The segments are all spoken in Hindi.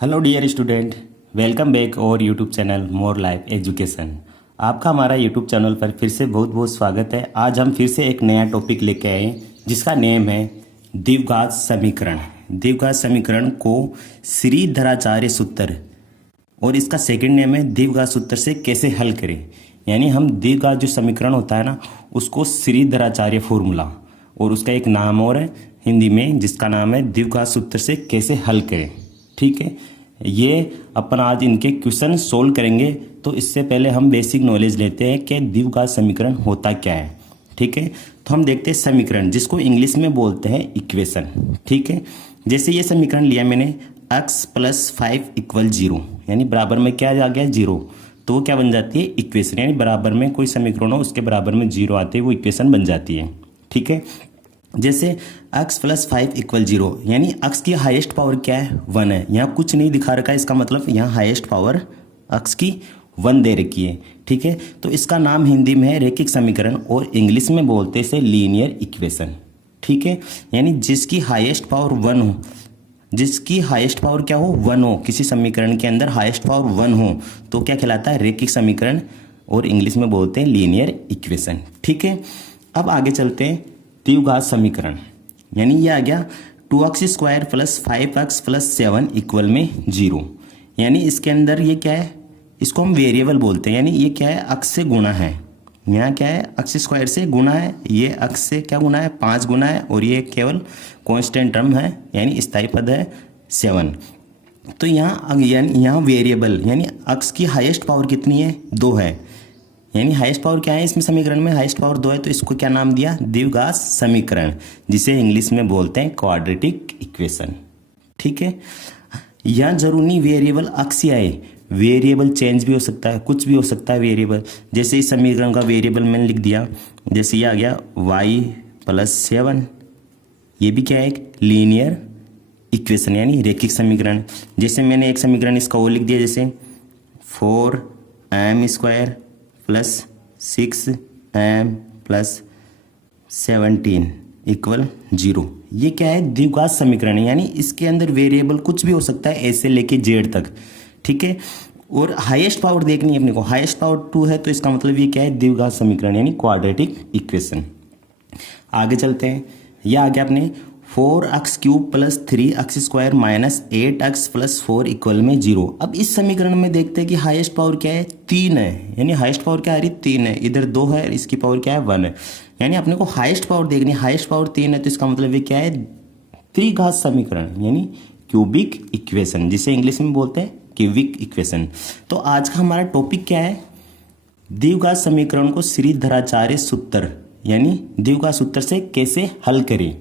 Hello dear student, welcome back और YouTube channel more life education. आपका हमारा यूट्यूब चैनल पर फिर से बहुत बहुत स्वागत है। आज हम फिर से एक नया टॉपिक लेके आए हैं जिसका नेम है द्विघात समीकरण। द्विघात समीकरण को श्रीधराचार्य सूत्र और इसका सेकंड नेम है द्विघात सूत्र से कैसे हल करें। यानी हम द्विघात जो समीकरण होता है ना, उसको श्रीधराचार्य फॉर्मूला और उसका एक नाम और है हिंदी में जिसका नाम है द्विघात सूत्र से कैसे हल करें। ठीक है, ये अपन आज इनके क्वेश्चन सोल्व करेंगे। तो इससे पहले हम बेसिक नॉलेज लेते हैं कि द्विघात समीकरण होता क्या है। ठीक है, तो हम देखते हैं समीकरण जिसको इंग्लिश में बोलते हैं इक्वेशन। ठीक है, जैसे ये समीकरण लिया मैंने x + 5 = 0, यानी बराबर में क्या आ गया 0, तो वो क्या बन जाती है इक्वेशन। यानी बराबर में कोई समीकरण हो उसके बराबर में 0 आते हैं वो इक्वेशन बन जाती है। ठीक है, जैसे x + 5 = 0, यानी x की हाईएस्ट पावर क्या है 1 है। यहाँ कुछ नहीं दिखा रखा है, इसका मतलब यहाँ हाईएस्ट पावर x की 1 दे रखी है। ठीक है, तो इसका नाम हिंदी में है रैखिक समीकरण और इंग्लिश में बोलते हैं इसे लीनियर इक्वेशन। ठीक है, यानी जिसकी हाईएस्ट पावर 1 हो, जिसकी हाईएस्ट पावर क्या हो 1 हो, किसी समीकरण के अंदर हाईएस्ट पावर 1 हो तो क्या कहलाता है रैखिक समीकरण और इंग्लिश में बोलते हैं लीनियर इक्वेशन। ठीक है, अब आगे चलते हैं द्विघात समीकरण। यानी ये आ गया 2x² + 5x + 7 = 0। यानी इसके अंदर ये क्या है, इसको हम वेरिएबल बोलते हैं। यानी ये क्या है x से गुणा है, यहाँ क्या है x² से गुणा है, ये x से क्या गुणा है 5 गुणा है, और ये केवल कांस्टेंट टर्म है यानी स्थायी पद है 7। तो यहाँ वेरिएबल यानी x की हाईएस्ट पावर कितनी है 2 है। यानी हाईएस्ट पावर क्या है इसमें समीकरण में हाईएस्ट पावर 2 है, तो इसको क्या नाम दिया द्विघात समीकरण, जिसे इंग्लिश में बोलते हैं क्वाड्रेटिक इक्वेशन। ठीक है, यहाँ जरूरी नहीं वेरिएबल x ही आए, वेरिएबल चेंज भी हो सकता है, कुछ भी हो सकता है वेरिएबल। जैसे इस समीकरण का वेरिएबल मैंने लिख दिया, जैसे ये आ गया y + 7, ये भी क्या है एक लीनियर इक्वेशन यानी रैखिक समीकरण। जैसे मैंने एक समीकरण इसका वो लिख दिया, जैसे 4m² + 6m + 17 = 0। ये क्या है द्विघात समीकरण है, यानी इसके अंदर वेरिएबल कुछ भी हो सकता है ए से लेके जेड तक। ठीक है, और हाईएस्ट पावर देखनी है अपने को, हाईएस्ट पावर 2 है, तो इसका मतलब ये क्या है द्विघात समीकरण यानी क्वाड्रेटिक इक्वेशन। आगे चलते हैं, यह आ गया अपने 4x³ + 3x² - 8x + 4 = 0। अब इस समीकरण में देखते हैं कि हाईएस्ट पावर क्या है 3 है, यानी हाईएस्ट पावर क्या आ रही 3 है, इधर 2 है, इसकी पावर क्या है 1 है। यानी अपने को हाईएस्ट पावर देखनी है, हाईएस्ट पावर 3 है, तो इसका मतलब ये क्या है त्रिघात समीकरण यानी क्यूबिक इक्वेशन, जिसे इंग्लिश में बोलते हैं क्यूबिक इक्वेशन। तो आज का हमारा टॉपिक क्या है, द्विघात समीकरण को श्रीधराचार्य सूत्र यानी द्विघात सूत्र से कैसे हल करें।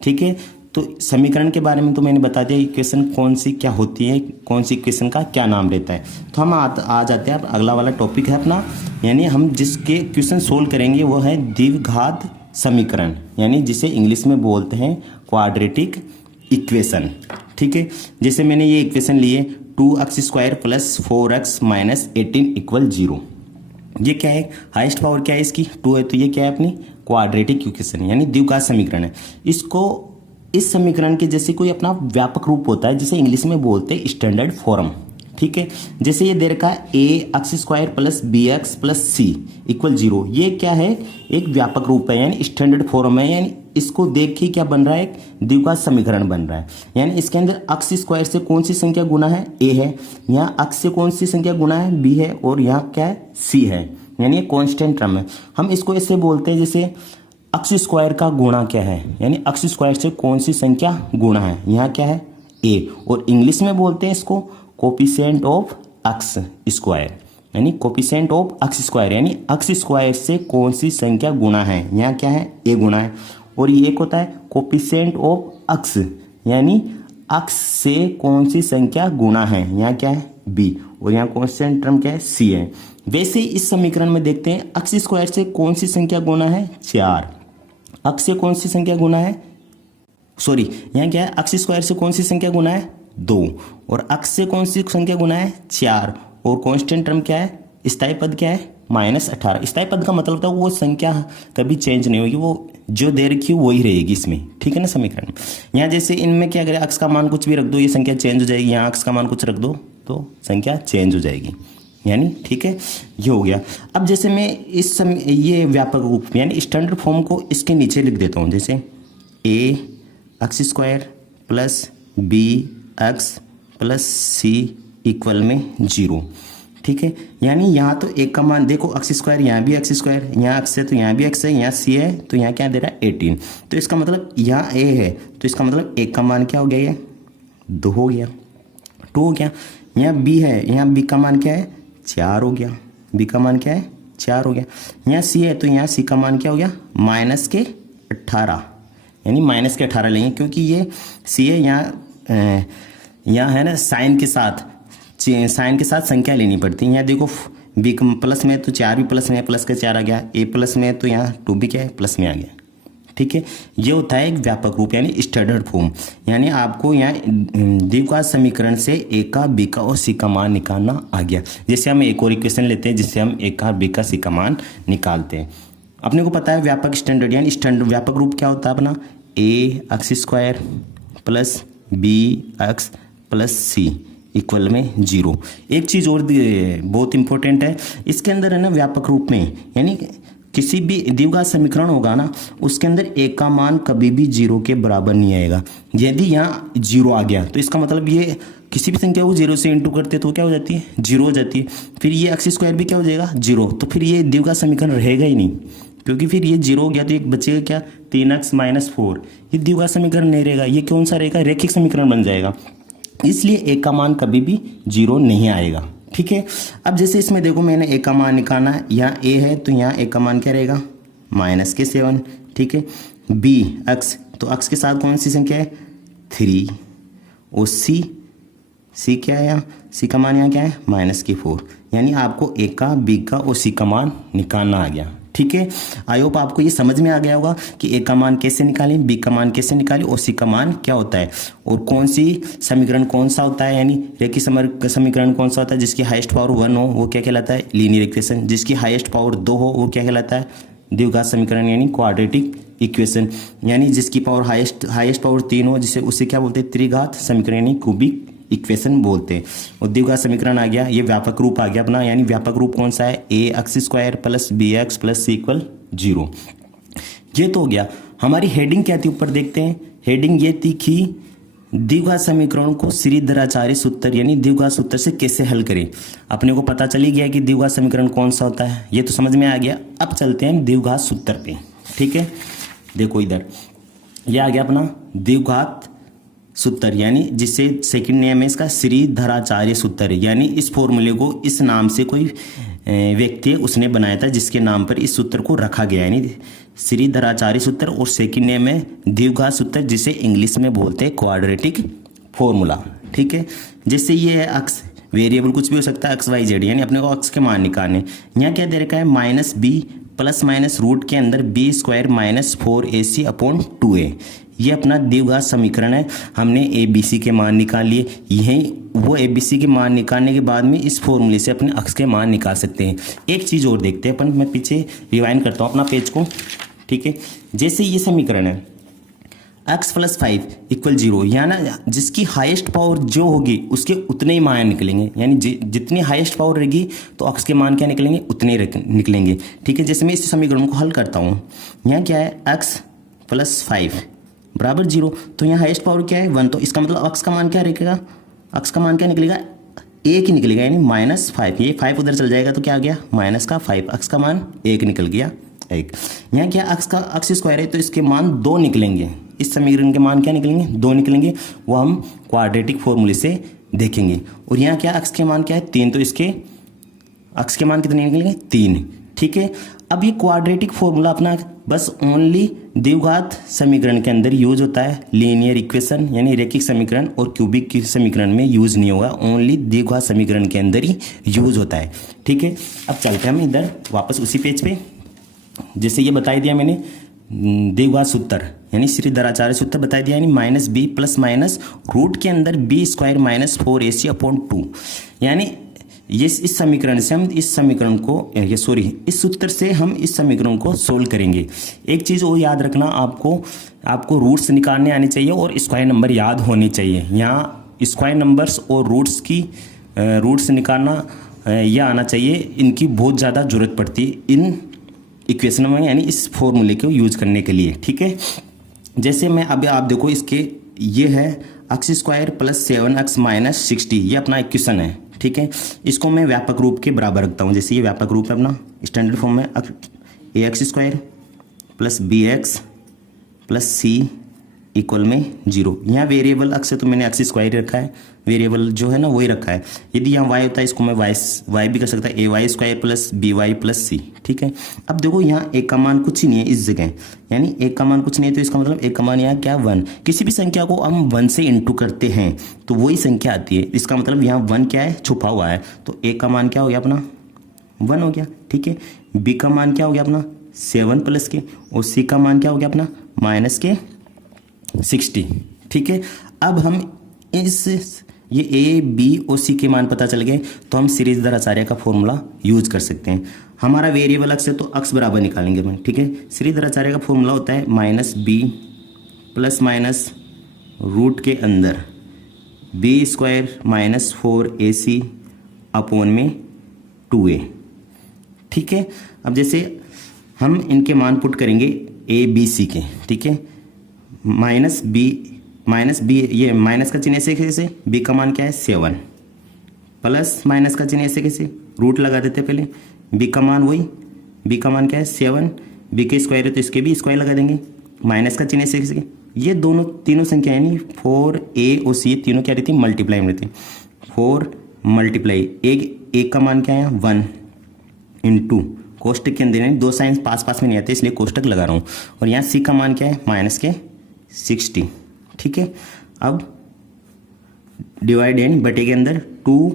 ठीक है, तो समीकरण के बारे में तो मैंने बता दिया, इक्वेशन कौन सी क्या होती है, कौन सी इक्वेशन का क्या नाम रहता है। तो हम आ जाते हैं, अब अगला वाला टॉपिक है अपना, यानी हम जिसके क्वेश्चन सोल्व करेंगे वो है द्विघात समीकरण, यानी जिसे इंग्लिश में बोलते हैं क्वाड्रेटिक इक्वेशन। ठीक है, जैसे मैंने ये इक्वेशन लिए 2x² + 4x - 18 = 0। ये क्या है हाईएस्ट पावर क्या है इसकी 2 है, तो ये क्या है अपनी क्वाड्रेटिक इक्वेशन यानी द्विघात समीकरण है। इसको इस समीकरण के जैसे कोई अपना व्यापक रूप होता है जिसे इंग्लिश में बोलते हैं स्टैंडर्ड फॉर्म। ठीक है, जैसे ये दे रखा है ax² + bx + c = 0। ये क्या है एक व्यापक रूप है यानी स्टैंडर्ड फॉर्म है, यानी इसको देख के क्या बन रहा है एक द्विघात समीकरण बन रहा है। यानी इसके अंदर x² से कौन सी संख्या गुना है a है, यहाँ x से कौन सी संख्या गुना है b है, और यहाँ क्या है c है, यानी ये कांस्टेंट टर्म है। हम इसको ऐसे बोलते हैं जैसे x² का गुणा क्या है, यानी x² से कौन सी संख्या गुणा है, यहाँ क्या है a, और इंग्लिश में बोलते हैं इसको कोफिशिएंट ऑफ x², यानी कोफिशिएंट ऑफ x², यानी x² से कौन सी संख्या गुणा है, यहाँ क्या है a गुणा है, और ये एक होता है कोफिशिएंट ऑफ x, यानी x से कौन सी संख्या गुणा है, यहाँ क्या है b, और यहाँ कांस्टेंट टर्म क्या है c है। वैसे इस समीकरण में देखते हैं x² से कौन सी संख्या गुणा है 4, x से कौन सी संख्या गुणा है, सॉरी यहाँ क्या है x² से कौन सी संख्या गुणा है 2, और x से कौन सी संख्या गुणा है 4, और कांस्टेंट टर्म क्या है स्थायी पद क्या है -18। स्थायी पद का मतलब होता है वो संख्या कभी चेंज नहीं होगी, वो जो दे रखी है वही रहेगी इसमें, ठीक है ना समीकरण में। यहाँ जैसे इनमें क्या करें, अक्स का मान कुछ भी रख दो, ये संख्या चेंज हो जाएगी, यहाँ अक्स का मान कुछ रख दो तो संख्या चेंज हो जाएगी, यानी ठीक है, ये हो गया। अब जैसे मैं इस समय ये व्यापक रूप यानी स्टैंडर्ड फॉर्म को इसके नीचे लिख देता हूँ, जैसे A X square plus B X plus C equal में 0, ठीक है। यानी यहाँ तो एक का मान देखो, एक्स स्क्वायर यहाँ भी एक्स स्क्वायर, यहाँ एक्स है तो यहाँ भी एक्स है, यहाँ सी है तो यहाँ क्या दे रहा है 18, तो इसका मतलब यहाँ ए है तो इसका मतलब एक का मान क्या हो गया, ये 2 हो गया, 2 हो गया। यहाँ बी है, यहाँ बी का मान क्या है 4 हो गया, बी का मान क्या है 4 हो गया। यहाँ सी है तो यहाँ सी का मान क्या हो गया -18, यानी -18 लेंगे क्योंकि ये सी है, यहाँ है ना साइन के साथ संख्या लेनी पड़ती है। यहाँ देखो बी प्लस में तो 4 भी प्लस में, प्लस का 4 आ गया, ए प्लस में तो यहाँ 2 भी क्या है प्लस में आ गया, ठीक है। ये होता है एक व्यापक रूप यानी स्टैंडर्ड फॉर्म, यानी आपको यहाँ द्विघात समीकरण से ए का बी का और सी का मान निकालना आ गया। जैसे हम एक और इक्वेशन लेते हैं जिससे हम ए का बी का सी का मान निकालते हैं। अपने को पता है व्यापक स्टैंडर्ड यानी स्टैंडर्ड व्यापक रूप क्या होता है अपना, A X square plus B X plus C equal में 0। एक चीज़ और बहुत इंपॉर्टेंट है इसके अंदर है ना, व्यापक रूप में यानी किसी भी द्विघात समीकरण होगा ना उसके अंदर ए का मान कभी भी 0 के बराबर नहीं आएगा। यदि यहाँ 0 आ गया तो इसका मतलब ये किसी भी संख्या को 0 से इंटू करते तो क्या हो जाती है 0 हो जाती है, फिर ये एक्स स्क्वायर भी क्या हो जाएगा 0, तो फिर ये द्विघात समीकरण रहेगा ही नहीं क्योंकि फिर ये 0 हो गया तो एक बचेगा क्या 3x - 4, ये द्विघात समीकरण नहीं रहेगा, ये कौन सा रहेगा रैखिक समीकरण बन जाएगा। इसलिए ए का मान कभी भी 0 नहीं आएगा, ठीक है। अब जैसे इसमें देखो मैंने ए का मान निकालना है, यहाँ ए है तो यहाँ ए का मान क्या रहेगा -7, ठीक है। बी एक्स तो एक्स के साथ कौन सी संख्या है 3, और सी क्या है यहाँ, सी का मान यहाँ क्या है -4, यानी आपको ए का बी का और सी का मान निकालना आ गया, ठीक है। आई होप आपको ये समझ में आ गया होगा कि ए का मान कैसे निकालें, बी का मान कैसे निकालें और सी का मान क्या होता है और कौन सी समीकरण कौन सा होता है, यानी रैखिक समीकरण कौन सा होता है जिसकी हाईएस्ट पावर 1 हो वो क्या कहलाता है लीनियर इक्वेशन, जिसकी हाईएस्ट पावर 2 हो वो क्या कहलाता है द्विघात समीकरण यानी क्वाड्रेटिक इक्वेशन, यानी जिसकी पावर हाईएस्ट पावर 3 हो जिसे उसे क्या बोलते हैं त्रिघात समीकरण यानी क्यूबिक इक्वेशन बोलते हैं। और द्विघात समीकरण आ गया, ये व्यापक रूप आ गया अपना, यानी व्यापक रूप कौन सा है A X square plus B X plus C equal 0। ये तो हो गया। हमारी हेडिंग क्या थी ऊपर देखते हैं, हेडिंग ये थी कि द्विघात समीकरण को श्रीधराचार्य सूत्र यानी द्विघात सूत्र से कैसे हल करें। अपने को पता चली गया कि द्विघात समीकरण कौन सा होता है, ये तो समझ में आ गया। अब चलते हैं द्विघात सूत्र पे, ठीक है। देखो इधर ये आ गया अपना द्विघात सूत्र, यानी जिससे सेकंड नेम है इसका श्रीधराचार्य सूत्र, यानी इस फॉर्मूले को इस नाम से कोई व्यक्ति उसने बनाया था जिसके नाम पर इस सूत्र को रखा गया, यानी श्रीधराचार्य सूत्र। और सेकंड नेम है द्विघात सूत्र जिसे इंग्लिश में बोलते हैं क्वाड्रेटिक फॉर्मूला, ठीक है। जैसे ये है अक्स, वेरिएबल कुछ भी हो सकता है XYZ, यानी अपने को अक्स के मान निकालने। यहाँ क्या दे रखा है -b प्लस माइनस रूट के अंदर b² - 4ac/2a, ये अपना द्विघात समीकरण है। हमने ABC के मान निकाल लिए, यही वो ABC के मान निकालने के बाद में इस फॉर्मूले से अपने अक्स के मान निकाल सकते हैं। एक चीज़ और देखते हैं अपन, मैं पीछे रिवाइंड करता हूँ अपना पेज को, ठीक है। जैसे ये समीकरण है x + 5 = 0, यानी जिसकी हाईएस्ट पावर जो होगी उसके उतने ही मान निकलेंगे, यानी जितनी हाईएस्ट पावर रहेगी तो x के मान क्या निकलेंगे उतने निकलेंगे, ठीक है। जैसे मैं इस समीकरण को हल करता हूँ, यहाँ क्या है x + 5 = 0, तो यहाँ हाईएस्ट पावर क्या है 1, तो इसका मतलब x का मान क्या रहेगा, x का मान क्या निकलेगा 1 ही निकलेगा, यानी -5। ये 5 उधर चल जाएगा तो क्या आ गया -5, x का मान 1 निकल गया 1। यहाँ क्या x स्क्वायर है तो इसके मान 2 निकलेंगे, इस समीकरण के मान क्या निकलेंगे 2 निकलेंगे, वो हम क्वाड्रेटिक फॉर्मूले से देखेंगे। और यहाँ क्या x के मान क्या है 3, तो इसके x के मान कितने निकलेंगे 3, ठीक है। अब ये क्वाड्रेटिक फॉर्मूला अपना बस ओनली द्विघात समीकरण के अंदर यूज होता है, लीनियर इक्वेशन यानी रैखिक समीकरण और क्यूबिक समीकरण में यूज नहीं होगा, ओनली द्विघात समीकरण के अंदर ही यूज होता है, ठीक है। अब चलते हैं हम इधर वापस उसी पेज पे, जैसे ये बताई दिया मैंने द्विघात सूत्र यानी श्रीधराचार्य सूत्र बता दिया, यानी -b प्लस माइनस रूट के अंदर b² - 4ac/2, यानी ये इस समीकरण से हम इस समीकरण को इस सूत्र से हम इस समीकरण को सोल्व करेंगे। एक चीज़ और याद रखना, आपको रूट्स निकालने आनी चाहिए और स्क्वायर नंबर याद होने चाहिए। यहाँ स्क्वायर नंबर्स और रूट्स निकालना यह आना चाहिए, इनकी बहुत ज़्यादा ज़रूरत पड़ती है इन इक्वेशन में, यानी इस फॉर्मूले को यूज करने के लिए। ठीक है, जैसे मैं अभी आप देखो इसके ये है x square plus 7x minus 60, ये अपना इक्वेशन है। ठीक है, इसको मैं व्यापक रूप के बराबर रखता हूँ। जैसे ये व्यापक रूप है अपना स्टैंडर्ड फॉर्म में, A X square plus B X plus C equal में 0। यहाँ वेरिएबल अक्स से तो मैंने एक्स स्क्वायर रखा है, वेरिएबल जो है ना वही रखा है। यदि यहाँ वाई होता है इसको मैं वाई भी कर सकता है, A Y square plus B Y plus C. ठीक है, अब देखो यहाँ एक का मान कुछ ही नहीं है इस जगह, यानी एक का मान कुछ नहीं है, तो इसका मतलब एक का मान यहाँ क्या 1। किसी भी संख्या को हम 1 से इंटू करते हैं तो वही संख्या आती है, इसका मतलब यहाँ 1 क्या है, छुपा हुआ है। तो एक का मान क्या हो गया अपना 1 हो गया। ठीक है, बी का मान क्या हो गया अपना 7 प्लस के, और सी का मान क्या हो गया अपना माइनस के 60। ठीक है, अब हम ये ए बी और सी के मान पता चल गए तो हम श्रीधर आचार्य का फॉर्मूला यूज कर सकते हैं। हमारा वेरिएबल अक्स है तो अक्स बराबर निकालेंगे हम। ठीक है, श्रीधर आचार्य का फॉर्मूला होता है minus B plus minus root के अंदर B square minus 4ac upon में 2a। ठीक है, अब जैसे हम इनके मान पुट करेंगे ए बी सी के। ठीक है, माइनस बी ये माइनस का चिन्ह ऐसे कैसे, बी का मान क्या है 7 प्लस माइनस का चिन्ह ऐसे कैसे, रूट लगा देते पहले, बी का मान वही, बी का मान क्या है 7, बी के स्क्वायर है तो इसके भी स्क्वायर लगा देंगे, माइनस का चिन्ह ऐसे कैसे। ये तीनों संख्या यानी 4a और c तीनों क्या रहती है मल्टीप्लाई में रहती है। 4 मल्टीप्लाई एक का मान क्या है 1 इंटू कोष्टक के अंदर, यानी दो साइंस पास में नहीं आते इसलिए कोष्टक लगा रहा हूँ, और यहाँ सी का मान क्या है माइनस के 60। ठीक है, अब डिवाइड एंड बटे के अंदर 2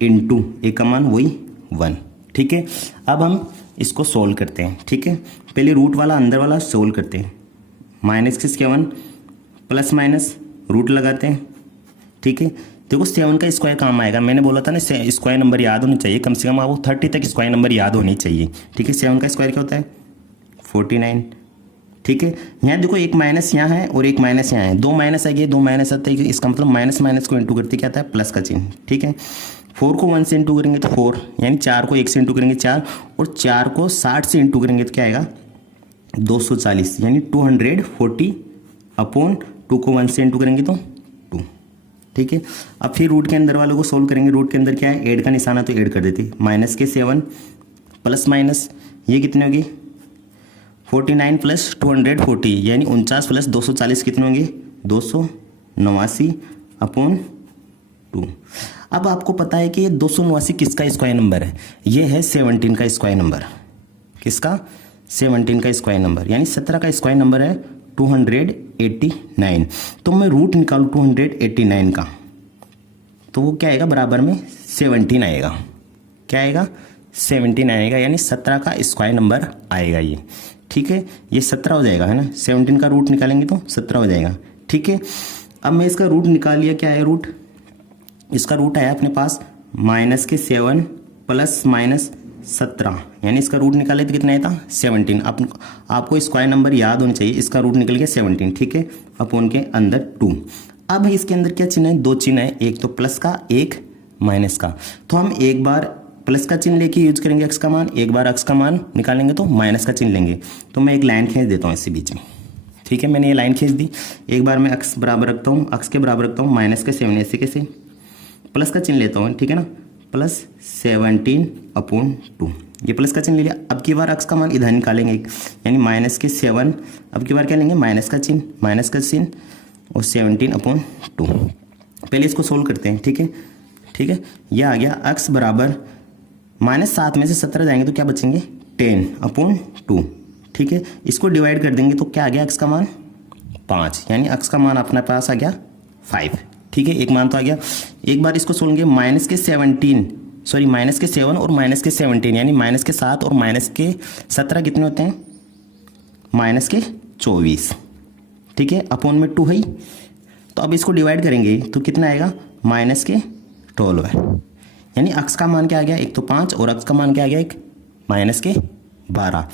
इंटू एक का मान वही 1। ठीक है, अब हम इसको सोल्व करते हैं। ठीक है, पहले रूट वाला अंदर वाला सोल्व करते हैं, माइनस के 7 प्लस माइनस रूट लगाते हैं। ठीक है, देखो 7 का स्क्वायर काम आएगा, मैंने बोला था ना स्क्वायर नंबर याद होनी चाहिए, कम से कम आपको 30 तक स्क्वायर नंबर याद होनी चाहिए। ठीक है, 7 का स्क्वायर क्या होता है 49। ठीक है, यहाँ देखो एक माइनस यहाँ है और एक माइनस यहाँ है, दो माइनस आ गए, दो माइनस आते हैं, इसका मतलब माइनस माइनस को इंटू करते क्या आता है प्लस का चिन्ह। ठीक है, 4 को 1 से इंटू करेंगे तो 4, यानी 4 को 1 से इंटू करेंगे 4, और 4 को 60 से इंटू करेंगे तो क्या आएगा 240, यानी 240 अपॉन 2 को 1 से इंटू करेंगे तो 2। ठीक है, अब फिर रूट के अंदर वालों को सोल्व करेंगे। रूट के अंदर क्या है ऐड का निशान है तो ऐड कर देते, माइनस के 7 प्लस माइनस ये कितने होगी 49 प्लस 240, यानी 49 प्लस 240 कितने होंगे 289 अपॉन 2। अब आपको पता है कि ये 289 किसका स्क्वायर नंबर है, ये है 17 का स्क्वायर नंबर। किसका 17 का स्क्वायर नंबर, यानी 17 का स्क्वायर नंबर है 289। तो मैं रूट निकालूँ 289 का तो वो क्या आएगा बराबर में 17 आएगा। क्या आएगा 17 आएगा, यानी 17 का स्क्वायर नंबर आएगा ये। ठीक है, ये 17 हो जाएगा है ना, 17 का रूट निकालेंगे तो 17 हो जाएगा। ठीक है, अब मैं इसका रूट निकाल लिया, क्या है रूट, इसका रूट आया अपने पास माइनस के 7 प्लस माइनस 17, यानी इसका रूट निकाले तो कितना आया था 17। आपको स्क्वायर नंबर याद होना चाहिए, इसका रूट निकल गया 17। ठीक है, अपॉन के अंदर 2। अब इसके अंदर क्या चिन्ह है, दो चिन्ह है, एक तो प्लस का एक माइनस का। तो हम एक बार प्लस का चिन्ह लेके यूज करेंगे एक्स का मान, एक बार एक्स का मान निकालेंगे तो माइनस का चिन्ह लेंगे। तो मैं एक लाइन खींच देता हूँ इसी बीच में। ठीक है, मैंने ये लाइन खींच दी, एक बार मैं एक्स बराबर रखता हूँ, एक्स के बराबर रखता हूँ माइनस के 7, ऐसे कैसे प्लस का चिन्ह लेता हूँ। ठीक है ना, प्लस 17 अपॉन 2, ये प्लस का चिन्ह ले लिया। अब की बार एक्स का मान इधर निकालेंगे, यानी माइनस के 7, अब की बार क्या लेंगे माइनस का चिन्ह और 17 अपॉन 2। पहले इसको सोल्व करते हैं। ठीक है, ठीक है, यह आ गया एक्स बराबर -7 में से 17 जाएंगे तो क्या बचेंगे 10 अपॉन 2। ठीक है, इसको डिवाइड कर देंगे तो क्या आ गया एक्स का मान 5, यानी एक्स का मान अपने पास आ गया 5। ठीक है, एक मान तो आ गया। एक बार इसको सोलेंगे माइनस के 7 और माइनस के 17, यानी माइनस के 7 और माइनस के 17 कितने होते हैं माइनस के 24। ठीक है, अपॉन में 2 है, तो अब इसको डिवाइड करेंगे तो कितना आएगा माइनस के 12 है, यानी अक्स का मान क्या आ गया, एक तो 5 और अक्स का मान क्या आ गया, एक माइनस के 12।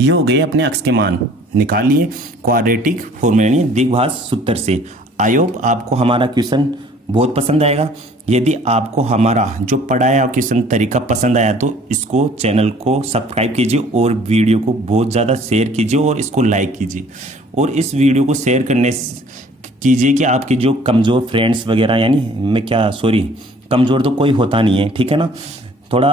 ये हो गए अपने अक्स के मान निकाल लिए क्वाड्रेटिक फॉर्मूला यानी द्विघात सूत्र से। आई होप आपको हमारा क्वेश्चन बहुत पसंद आएगा। यदि आपको हमारा जो पढ़ाया क्वेश्चन तरीका पसंद आया तो इसको चैनल को सब्सक्राइब कीजिए और वीडियो को बहुत ज़्यादा शेयर कीजिए और इसको लाइक कीजिए। और इस वीडियो को शेयर करने कीजिए कि आपके जो कमज़ोर फ्रेंड्स वगैरह, यानी कमज़ोर तो कोई होता नहीं है, ठीक है ना, थोड़ा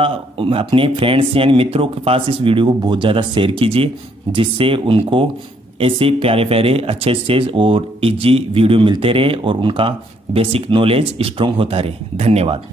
अपने फ्रेंड्स यानी मित्रों के पास इस वीडियो को बहुत ज़्यादा शेयर कीजिए, जिससे उनको ऐसे प्यारे प्यारे अच्छे और इजी वीडियो मिलते रहे और उनका बेसिक नॉलेज स्ट्रॉन्ग होता रहे। धन्यवाद।